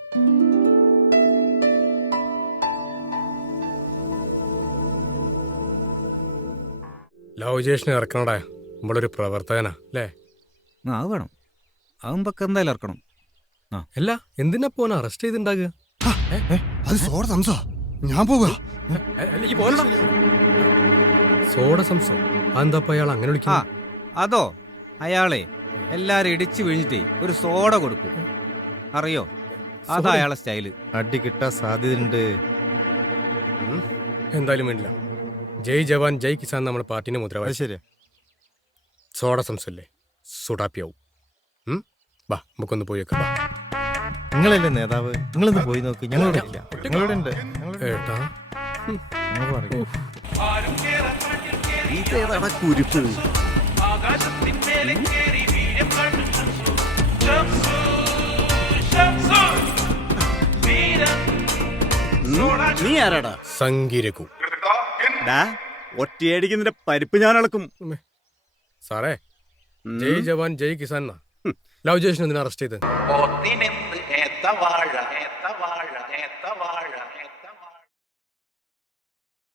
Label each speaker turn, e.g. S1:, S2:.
S1: ലൗജേഷനെ ഇറക്കണടാ, നമ്മളൊരു പ്രവർത്തകനാ അല്ലേ?
S2: അത് വേണം, അതൊക്കെ എന്തായാലും ഇറക്കണം.
S1: അല്ല, എന്തിനാ പോന അറസ്റ്റ് ചെയ്തിണ്ടാകുക?
S3: അത് സോഡ സംസാ, ഞാൻ പോവുക.
S1: സോഡ സംസോ അതെന്താ അയാൾ അങ്ങനെ വിളിക്കുക?
S2: അതോ, അയാളെ എല്ലാരും ഇടിച്ചു വീഴ്ത്തിട്ടേ ഒരു സോഡ കൊടുക്കും, അറിയോ? അതാ അയാളെ സ്റ്റൈല്.
S4: അടി കിട്ടാൻ സാധ്യതയുണ്ട്.
S1: എന്തായാലും വേണ്ടില്ല. ജയ് ജവാൻ ജയ് കിസാൻ നമ്മുടെ പാർട്ടിന്റെ മുദ്രാവാക്യം.
S4: ശരിയാ.
S1: സോഡ സംസല്ലേ സുഡാപ്പിയാവും. നമുക്കൊന്ന് പോയി വെക്കാം.
S4: നിങ്ങളല്ലേ നേതാവ്, നിങ്ങളൊന്ന് പോയി നോക്ക്. ഞങ്ങളുടെ ഞങ്ങളുടെ ഉണ്ട്.
S1: ഏട്ടാ
S3: കുരിപ്പ് നീ ആരാടാ?
S1: സംഗീരകു.
S3: ഒറ്റയടിക്കുന്നതിന്റെ പരിപ്പ് ഞാൻ അളക്കും
S1: സാറേ. ജയ് ജവാൻ ജയ് കിസാൻ എന്നാ. ലൗജേഷൻ എന്തിനാ അറസ്റ്റ് ചെയ്ത്?